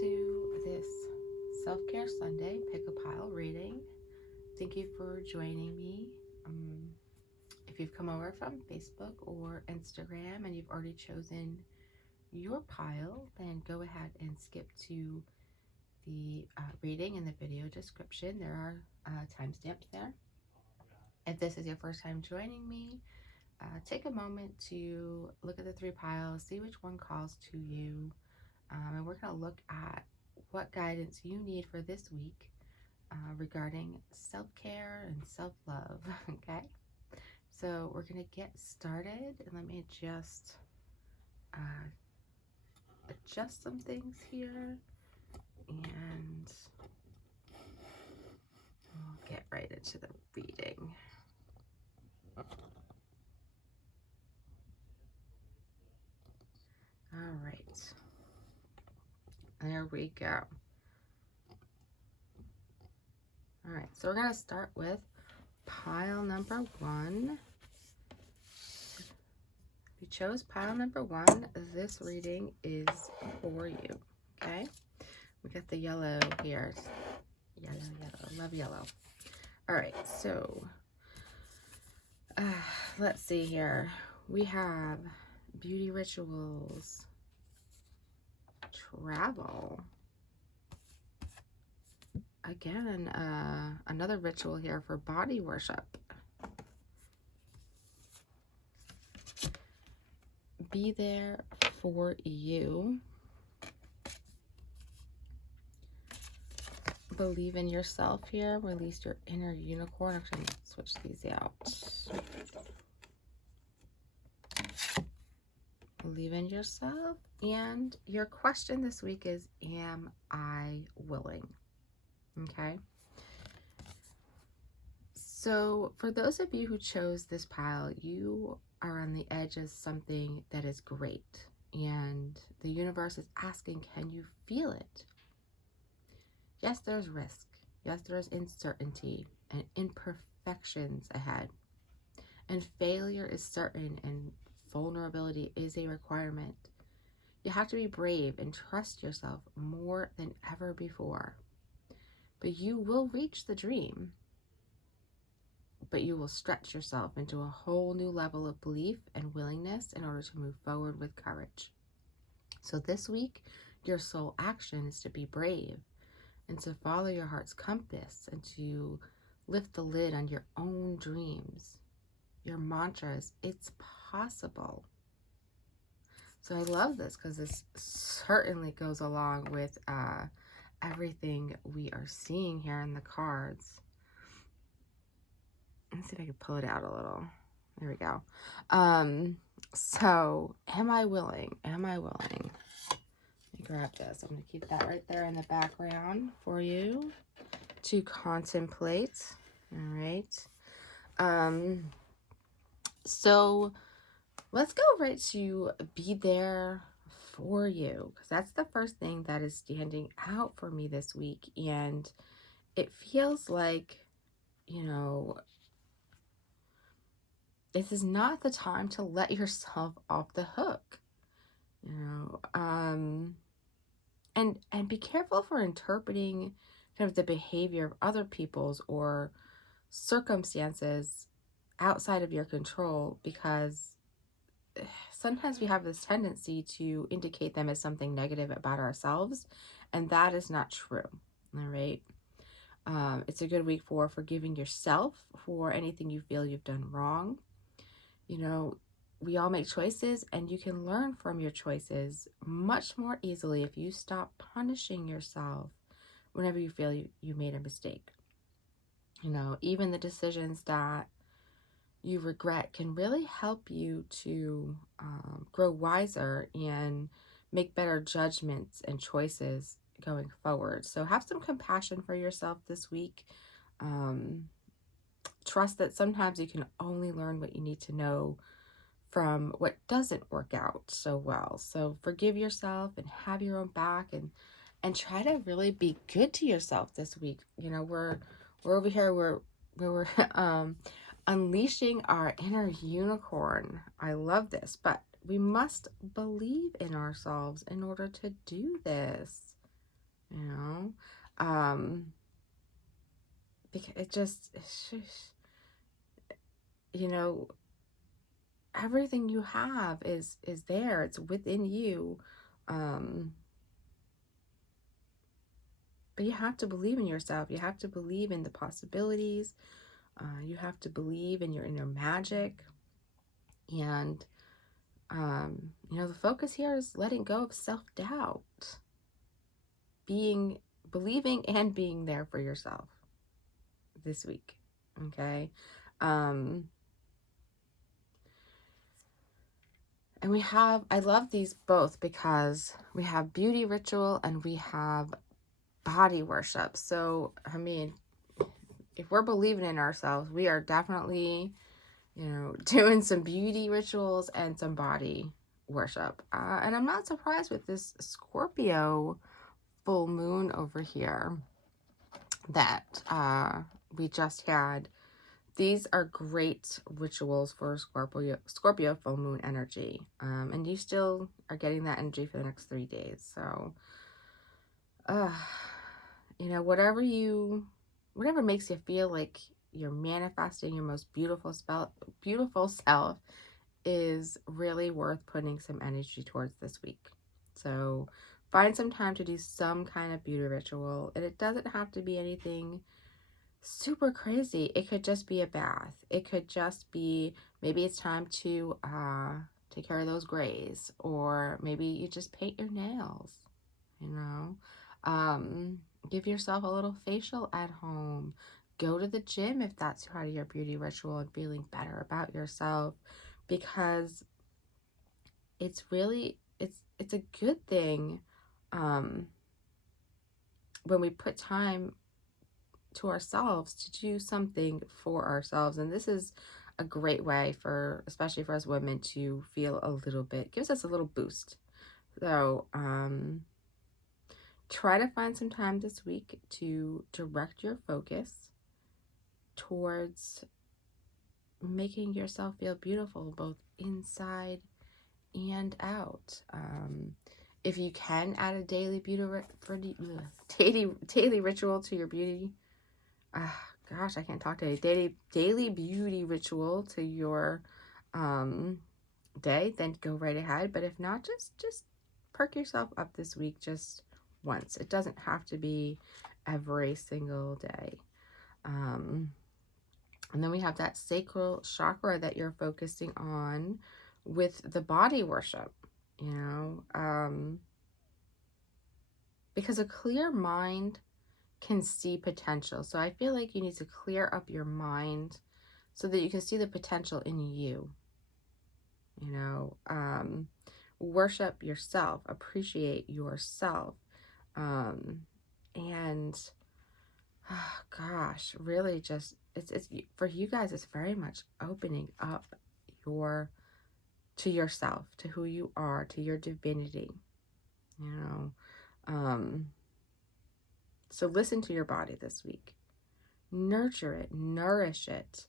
to this Self-Care Sunday Pick a Pile reading. Thank you for joining me. If you've come over from Facebook or Instagram and you've already chosen your pile, then go ahead and skip to the reading in the video description. There are timestamps there. If this is your first time joining me, take a moment to look at the three piles, see which one calls to you, and we're going to look at what guidance you need for this week regarding self-care and self-love. Okay, so we're going to get started, and let me just adjust some things here, and we'll get right into the reading. All right, there we go. All right, so we're going to start with pile number one. If you chose pile number one, this reading is for you, okay? We got the yellow here. Yellow, love yellow. All right, so let's see here. We have beauty rituals, travel. Again, another ritual here for body worship. Be there for you. Believe in yourself here. Release your inner unicorn. Actually, switch these out. Believe in yourself. And your question this week is, am I willing? Okay. So for those of you who chose this pile, you are on the edge of something that is great. And the universe is asking, can you feel it? Yes, there's risk. Yes, there's uncertainty and imperfections ahead. And failure is certain, and vulnerability is a requirement. You have to be brave and trust yourself more than ever before. But you will reach the dream. But you will stretch yourself into a whole new level of belief and willingness in order to move forward with courage. So this week, your sole action is to be brave and to follow your heart's compass and to lift the lid on your own dreams. Your mantra is, it's possible. So I love this because this certainly goes along with everything we are seeing here in the cards. Let's see if I can pull it out a little. There we go. So am I willing? Am I willing? Let me grab this. I'm going to keep that right there in the background for you to contemplate. All right. So let's go right to be there for you, because that's the first thing that is standing out for me this week. And it feels like, you know, this is not the time to let yourself off the hook, you know, and be careful for interpreting kind of the behavior of other people's or circumstances outside of your control, because sometimes we have this tendency to indicate them as something negative about ourselves, and that is not true. All right. It's a good week for forgiving yourself for anything you feel you've done wrong. You know, we all make choices, and you can learn from your choices much more easily if you stop punishing yourself whenever you feel you made a mistake. You know, even the decisions that you regret can really help you to grow wiser and make better judgments and choices going forward. So have some compassion for yourself this week. Trust that sometimes you can only learn what you need to know from what doesn't work out so well. So forgive yourself and have your own back, and try to really be good to yourself this week. You know, we're over here, we're unleashing our inner unicorn. I love this, but we must believe in ourselves in order to do this. you know? Because it's just, you know, everything you have is there. It's within you. Um, but you have to believe in yourself. You have to believe in the possibilities. You have to believe in your inner magic. And, you know, the focus here is letting go of self-doubt, believing and being there for yourself this week. Okay. Um, and I love these both because we have beauty ritual and we have body worship. So, I mean, if we're believing in ourselves, we are definitely, you know, doing some beauty rituals and some body worship. And I'm not surprised with this Scorpio full moon over here that we just had. These are great rituals for Scorpio full moon energy. And you still are getting that energy for the next 3 days. So, you know, whatever makes you feel like you're manifesting your most beautiful self is really worth putting some energy towards this week. So find some time to do some kind of beauty ritual, and it doesn't have to be anything super crazy. It could just be a bath. It could just be, maybe it's time to take care of those grays, or maybe you just paint your nails, you know. Give yourself a little facial at home. Go to the gym if that's part of your beauty ritual and feeling better about yourself, because it's really it's a good thing when we put time to ourselves to do something for ourselves. And this is a great way for, especially for us women, to feel a little bit, gives us a little boost. So try to find some time this week to direct your focus towards making yourself feel beautiful both inside and out. If you can add a daily daily ritual to your beauty, gosh, I can't talk today. Daily beauty ritual to your day, then go right ahead. But if not, just perk yourself up this week just once. It doesn't have to be every single day. And then we have that sacral chakra that you're focusing on with the body worship, you know, because a clear mind can see potential. So I feel like you need to clear up your mind so that you can see the potential in you, you know. Worship yourself, appreciate yourself, and oh, gosh, really just it's for you guys, it's very much opening up to yourself, to who you are, to your divinity, you know. So listen to your body this week. Nurture it, nourish it,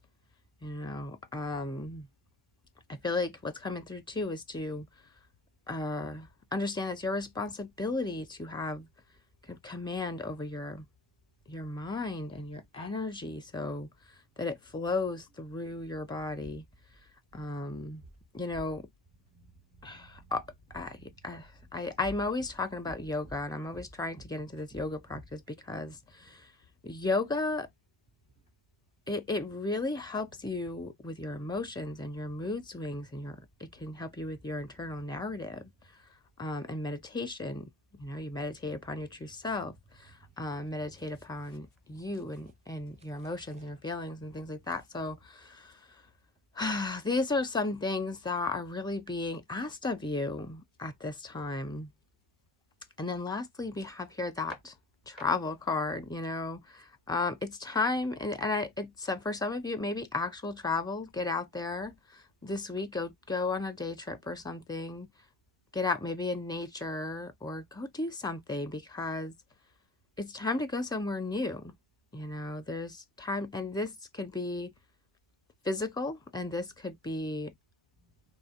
you know. I feel like what's coming through too is to understand it's your responsibility to have kind of command over your mind and your energy so that it flows through your body. You know, I'm always talking about yoga, and I'm always trying to get into this yoga practice because yoga, it really helps you with your emotions and your mood swings, and it can help you with your internal narrative. And meditation, you know, you meditate upon your true self, meditate upon you and your emotions and your feelings and things like that. So these are some things that are really being asked of you at this time. And then lastly, we have here that travel card, you know. It's time, it's for some of you, maybe actual travel. Get out there this week, go on a day trip or something. Get out maybe in nature, or go do something, because it's time to go somewhere new. You know, there's time, and this could be physical, and this could be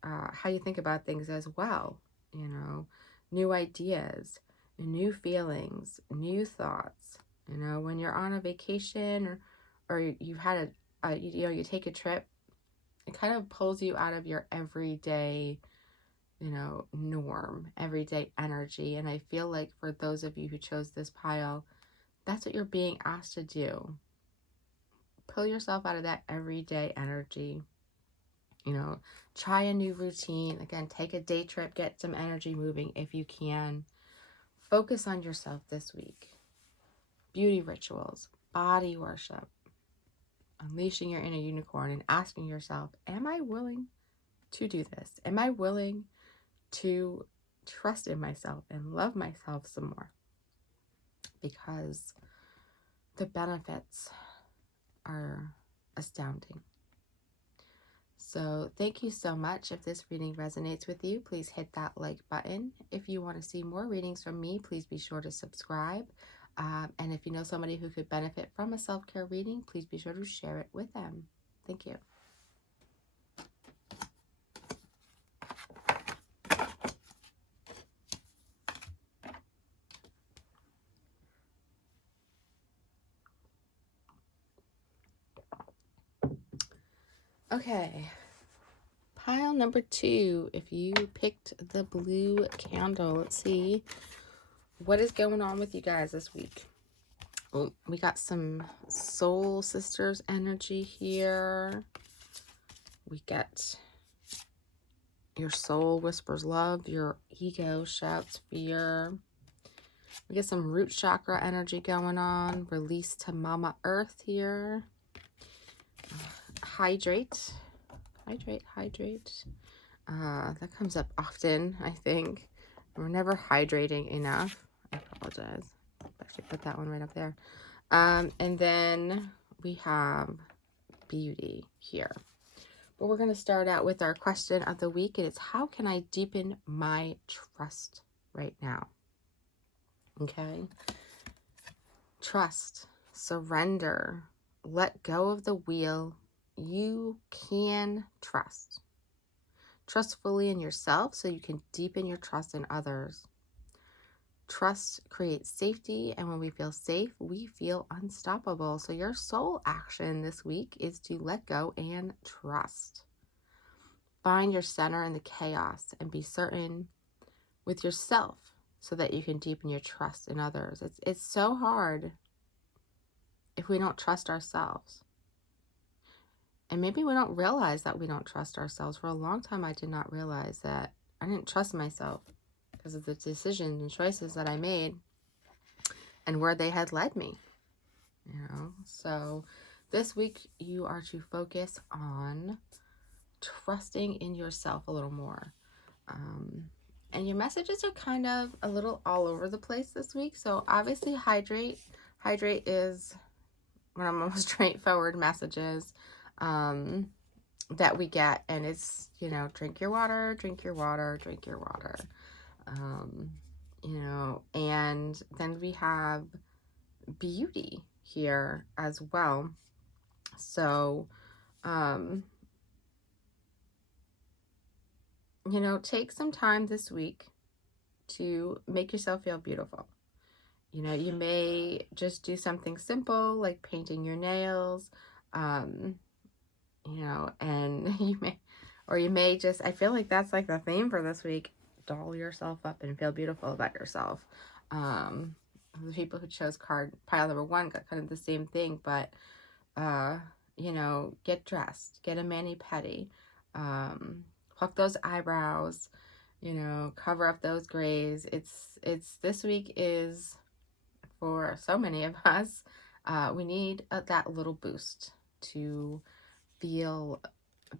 how you think about things as well. You know, new ideas, new feelings, new thoughts. You know, when you're on a vacation or you've had you take a trip, it kind of pulls you out of your everyday, norm, everyday energy. And I feel like for those of you who chose this pile, that's what you're being asked to do. Pull yourself out of that everyday energy. Try a new routine. Again, take a day trip, get some energy moving if you can. Focus on yourself this week. Beauty rituals, body worship, unleashing your inner unicorn and asking yourself, am I willing to do this? Am I willing to trust in myself and love myself some more? Because the benefits are astounding. So thank you so much. If this reading resonates with you, please hit that like button. If you want to see more readings from me, please be sure to subscribe. And if you know somebody who could benefit from a self-care reading, please be sure to share it with them. Thank you. Okay, pile number 2. If you picked the blue candle, let's see what is going on with you guys this week. Oh, we got some soul sisters energy here. We get your soul whispers love, your ego shouts fear. We get some root chakra energy going on. Release to Mama Earth here. Hydrate. That comes up often, I think. We're never hydrating enough. I apologize. I should put that one right up there. And then we have beauty here. But we're going to start out with our question of the week. And it's, how can I deepen my trust right now? Okay. Trust, surrender, let go of the wheel. You can trust. Trust fully in yourself so you can deepen your trust in others. Trust creates safety, and when we feel safe, we feel unstoppable. So your soul action this week is to let go and trust. Find your center in the chaos and be certain with yourself so that you can deepen your trust in others. It's so hard if we don't trust ourselves. And maybe we don't realize that we don't trust ourselves. For a long time, I did not realize that I didn't trust myself because of the decisions and choices that I made and where they had led me. So this week you are to focus on trusting in yourself a little more. And your messages are kind of a little all over the place this week. So obviously hydrate. Hydrate is one of the most straightforward messages that we get. And it's, drink your water, drink your water, drink your water. And then we have beauty here as well. So, take some time this week to make yourself feel beautiful. You may just do something simple like painting your nails, and you may just, I feel like that's like the theme for this week, doll yourself up and feel beautiful about yourself. The people who chose pile number 1 got kind of the same thing, but, get dressed, get a mani-pedi, pluck those eyebrows, cover up those grays. It's this week is, for so many of us, we need that little boost to feel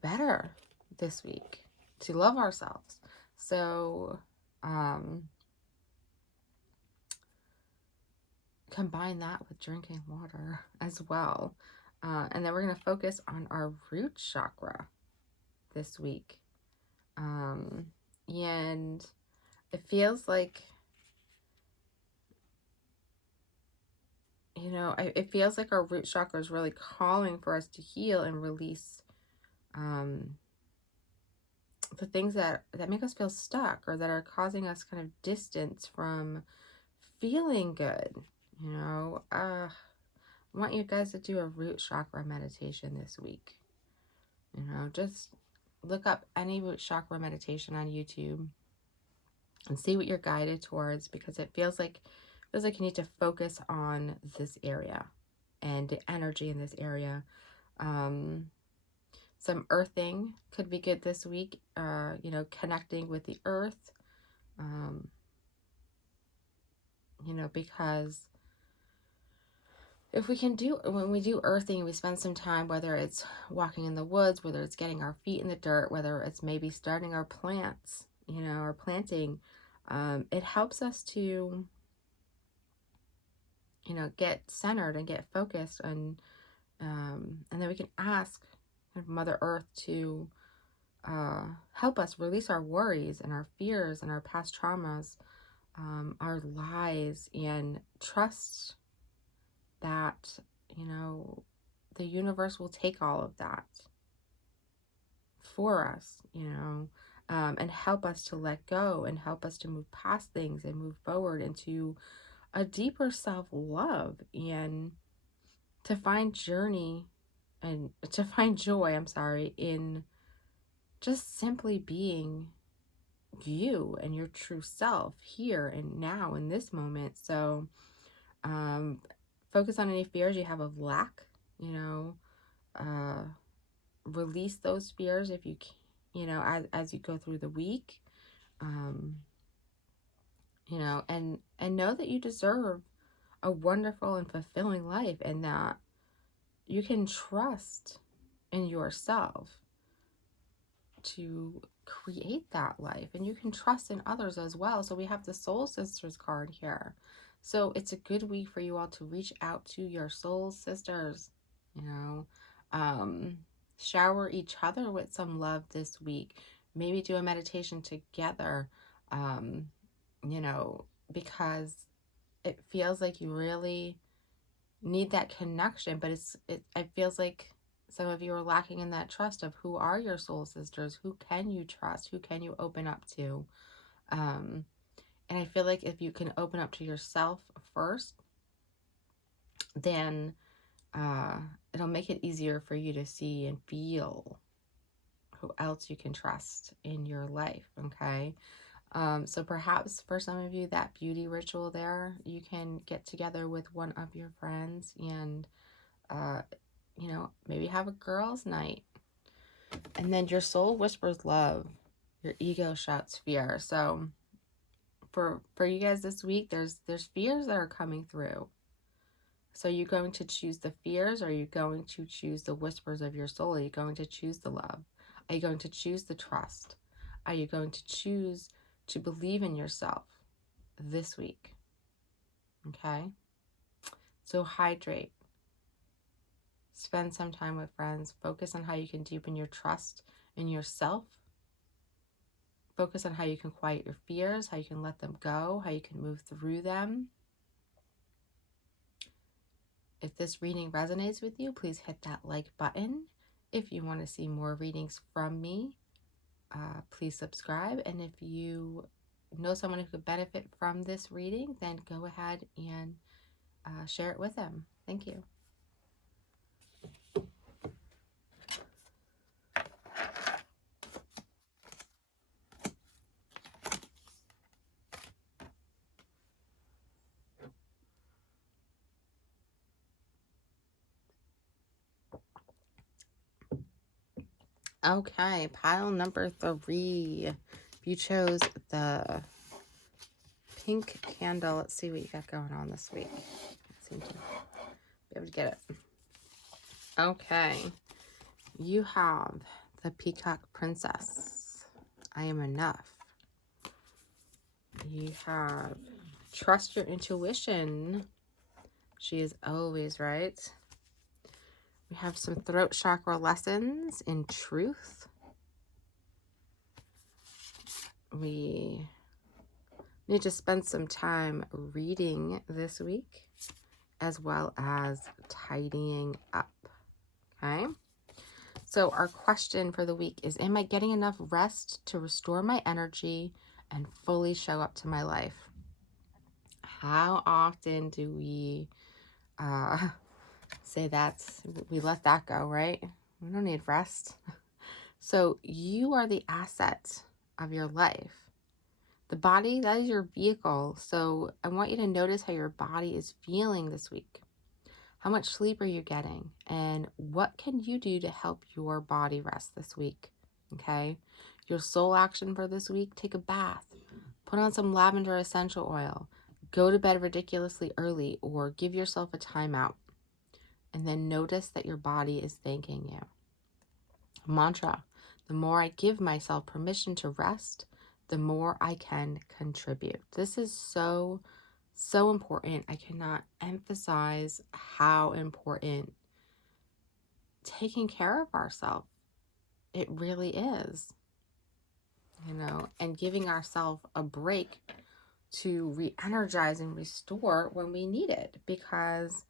better this week, to love ourselves. So, combine that with drinking water as well. And then we're going to focus on our root chakra this week. And it feels like, it feels like our root chakra is really calling for us to heal and release the things that make us feel stuck or that are causing us kind of distance from feeling good. I want you guys to do a root chakra meditation this week. Just look up any root chakra meditation on YouTube and see what you're guided towards, because it feels like you need to focus on this area and the energy in this area. Some earthing could be good this week, connecting with the earth, because if we can when we do earthing, we spend some time, whether it's walking in the woods, whether it's getting our feet in the dirt, whether it's maybe starting our plants, or planting, it helps us to, get centered and get focused, and then we can ask Mother Earth to help us release our worries and our fears and our past traumas, our lies, and trust that, the universe will take all of that for us, and help us to let go and help us to move past things and move forward into a deeper self-love, and to find joy, in just simply being you and your true self here and now in this moment. So focus on any fears you have of lack, release those fears if you can, as you go through the week, and know that you deserve a wonderful and fulfilling life, and that you can trust in yourself to create that life, and you can trust in others as well. So we have the Soul Sisters card here. So it's a good week for you all to reach out to your soul sisters, shower each other with some love this week. Maybe do a meditation together, because it feels like you really need that connection, but it feels like some of you are lacking in that trust of who are your soul sisters, who can you trust, who can you open up to. And I feel like if you can open up to yourself first, then it'll make it easier for you to see and feel who else you can trust in your life, okay? So perhaps for some of you, that beauty ritual there, you can get together with one of your friends and, maybe have a girls' night. And then your soul whispers love, your ego shouts fear. So for you guys this week, there's fears that are coming through. So are you going to choose the fears, or are you going to choose the whispers of your soul? Are you going to choose the love? Are you going to choose the trust? Are you going to choose to believe in yourself this week? Okay? So hydrate. Spend some time with friends. Focus on how you can deepen your trust in yourself. Focus on how you can quiet your fears, how you can let them go, how you can move through them. If this reading resonates with you, please hit that like button. If you want to see more readings from me, please subscribe. And if you know someone who could benefit from this reading, then go ahead and share it with them. Thank you. Okay, pile number 3. If you chose the pink candle, let's see what you got going on this week. Seem to be able to get it. Okay, you have the Peacock Princess. I am enough. You have trust your intuition. She is always right. We have some throat chakra lessons in truth. We need to spend some time reading this week, as well as tidying up. Okay? So our question for the week is, am I getting enough rest to restore my energy and fully show up to my life? How often do we say we let that go, right? We don't need rest. So you are the asset of your life. The body, that is your vehicle. So I want you to notice how your body is feeling this week. How much sleep are you getting? And what can you do to help your body rest this week? Okay. Your soul action for this week: take a bath, put on some lavender essential oil, go to bed ridiculously early, or give yourself a timeout. And then notice that your body is thanking you. Mantra: the more I give myself permission to rest, the more I can contribute. This is so, so important. I cannot emphasize how important taking care of ourselves. It really is, and giving ourselves a break to re-energize and restore when we need it. Because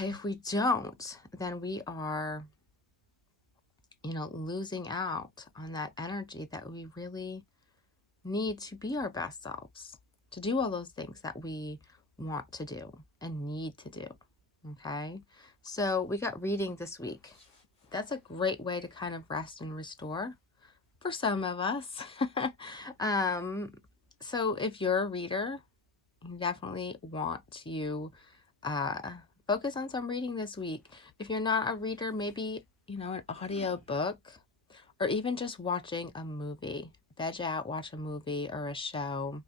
if we don't, then we are, losing out on that energy that we really need to be our best selves, to do all those things that we want to do and need to do. Okay. So we got reading this week. That's a great way to kind of rest and restore for some of us. So if you're a reader, you definitely want to focus on some reading this week. If you're not a reader, maybe, an audio book, or even just watching a movie. Veg out, watch a movie or a show,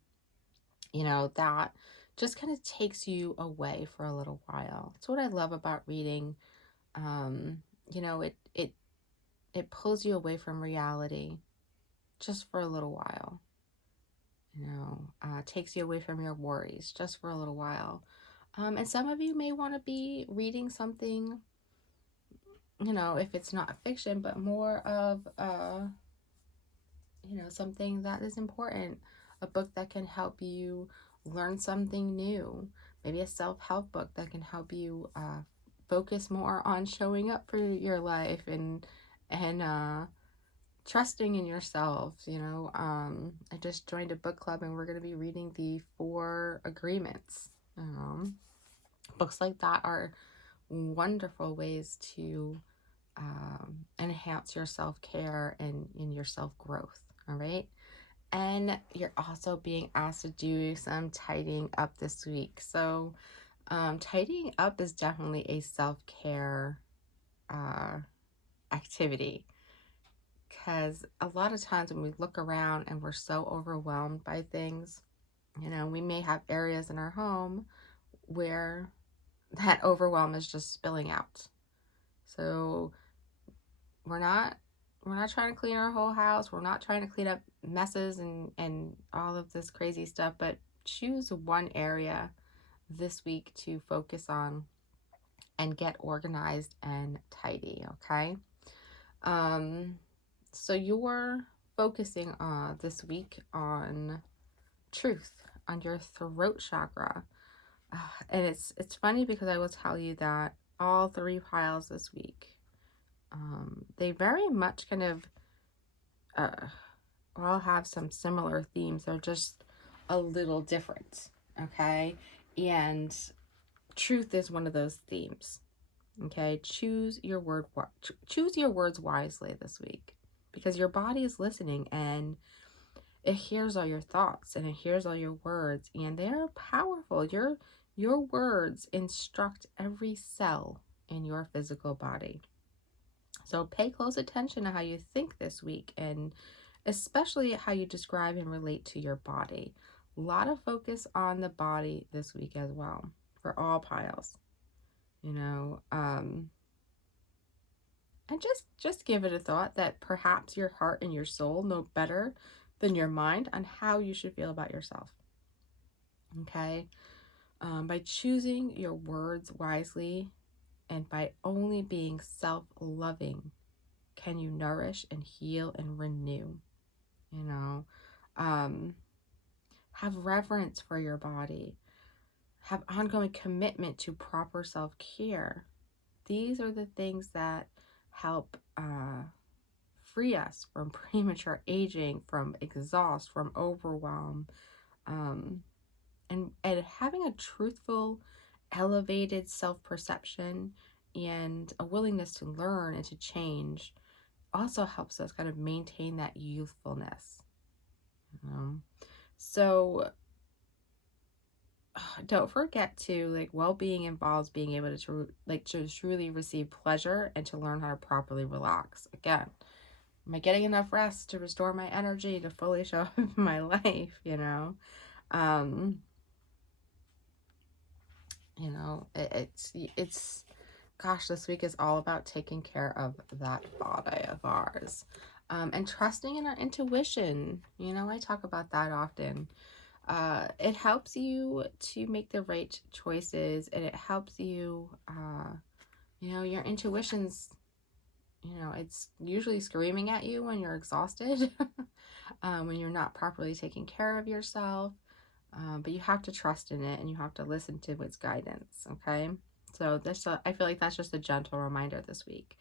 that just kind of takes you away for a little while. It's what I love about reading. It pulls you away from reality just for a little while. Takes you away from your worries just for a little while. And some of you may want to be reading something, if it's not fiction, but more of, something that is important. A book that can help you learn something new. Maybe a self-help book that can help you focus more on showing up for your life and trusting in yourself. I just joined a book club and we're going to be reading the 4 Agreements. Books like that are wonderful ways to enhance your self-care and in your self-growth. All right. And you're also being asked to do some tidying up this week. So tidying up is definitely a self-care activity, because a lot of times when we look around and we're so overwhelmed by things, we may have areas in our home where that overwhelm is just spilling out. So we're not trying to clean our whole house. We're not trying to clean up messes and all of this crazy stuff, but choose one area this week to focus on and get organized and tidy. Okay. So you're focusing this week on truth, on your throat chakra. And it's funny because I will tell you that all 3 piles this week, they very much kind of all have some similar themes. They're just a little different. Okay. And truth is one of those themes. Okay. Choose your words wisely this week, because your body is listening and it hears all your thoughts and it hears all your words, and they're powerful. Your words instruct every cell in your physical body. So pay close attention to how you think this week, and especially how you describe and relate to your body. A lot of focus on the body this week as well for all piles. And just give it a thought that perhaps your heart and your soul know better than your mind on how you should feel about yourself. Okay? By choosing your words wisely and by only being self-loving, can you nourish and heal and renew. Have reverence for your body. Have ongoing commitment to proper self-care. These are the things that help free us from premature aging, from exhaust, from overwhelm, and having a truthful, elevated self-perception and a willingness to learn and to change also helps us kind of maintain that youthfulness. So don't forget to, like, well-being involves being able to truly receive pleasure and to learn how to properly relax. Again, am I getting enough rest to restore my energy to fully show up in my life? Um, it's gosh, this week is all about taking care of that body of ours. And trusting in our intuition. I talk about that often. It helps you to make the right choices, and it helps you, your intuition's, it's usually screaming at you when you're exhausted, when you're not properly taking care of yourself. But you have to trust in it and you have to listen to its guidance, okay? So I feel like that's just a gentle reminder this week.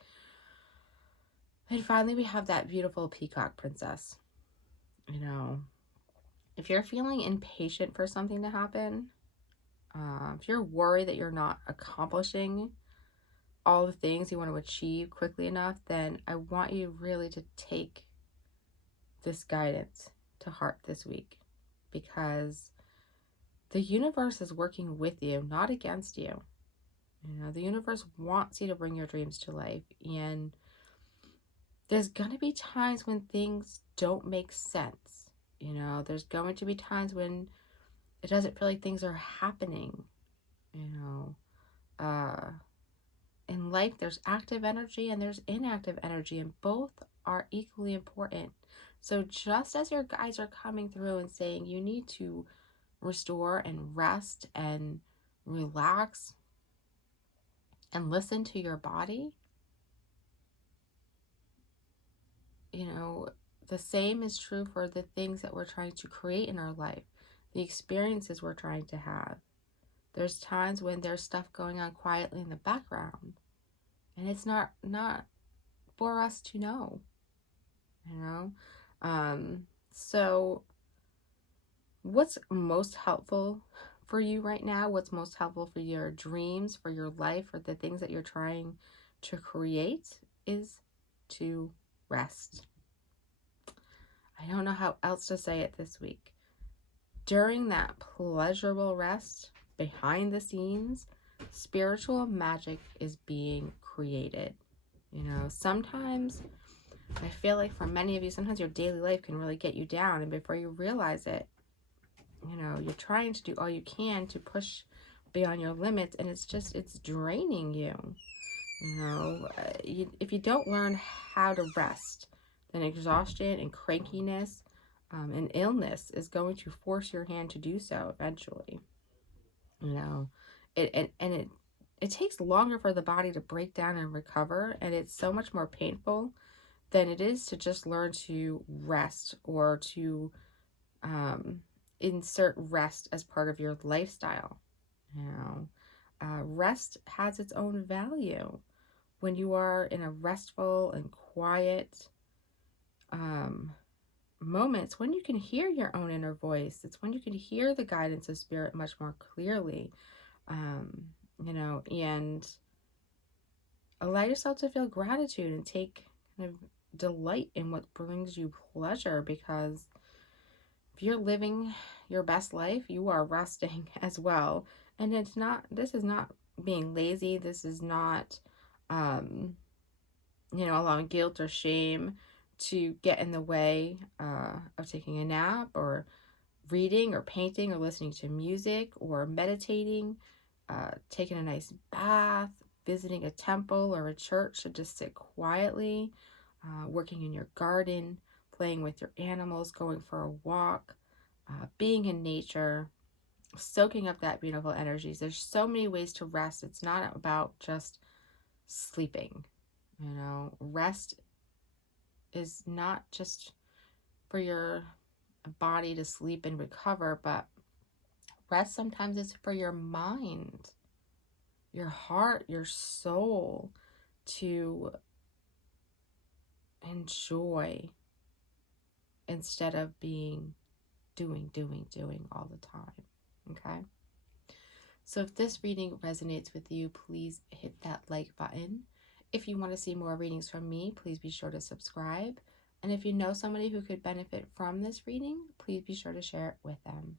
And finally, we have that beautiful peacock princess. If you're feeling impatient for something to happen, if you're worried that you're not accomplishing all the things you want to achieve quickly enough, then I want you really to take this guidance to heart this week, because the universe is working with you, not against you. The universe wants you to bring your dreams to life, and there's going to be times when things don't make sense. There's going to be times when it doesn't feel like things are happening. Uh, in life, there's active energy and there's inactive energy, and both are equally important. So just as your guides are coming through and saying you need to restore and rest and relax and listen to your body, the same is true for the things that we're trying to create in our life, the experiences we're trying to have. There's times when there's stuff going on quietly in the background, and it's not for us to know. So what's most helpful for you right now, what's most helpful for your dreams, for your life, for the things that you're trying to create, is to rest. I don't know how else to say it this week. During that pleasurable rest, behind the scenes, spiritual magic is being created. Sometimes I feel like for many of you, sometimes your daily life can really get you down, and before you realize it, you're trying to do all you can to push beyond your limits, and it's draining you. If you don't learn how to rest, then exhaustion and crankiness and illness is going to force your hand to do so eventually. It takes longer for the body to break down and recover, and it's so much more painful than it is to just learn to rest or to insert rest as part of your lifestyle. Rest has its own value. When you are in a restful and quiet moments, when you can hear your own inner voice, it's when you can hear the guidance of spirit much more clearly, and allow yourself to feel gratitude and take kind of delight in what brings you pleasure, because if you're living your best life, you are resting as well. And this is not being lazy. This is not, allowing guilt or shame to get in the way of taking a nap or reading or painting or listening to music or meditating, taking a nice bath, visiting a temple or a church to just sit quietly, working in your garden, playing with your animals, going for a walk, being in nature, soaking up that beautiful energies. There's so many ways to rest. It's not about just sleeping. Rest is not just for your body to sleep and recover, but rest sometimes is for your mind, your heart, your soul to enjoy instead of being doing all the time. Okay? So if this reading resonates with you, please hit that like button. If you want to see more readings from me, please be sure to subscribe. And if you know somebody who could benefit from this reading, please be sure to share it with them.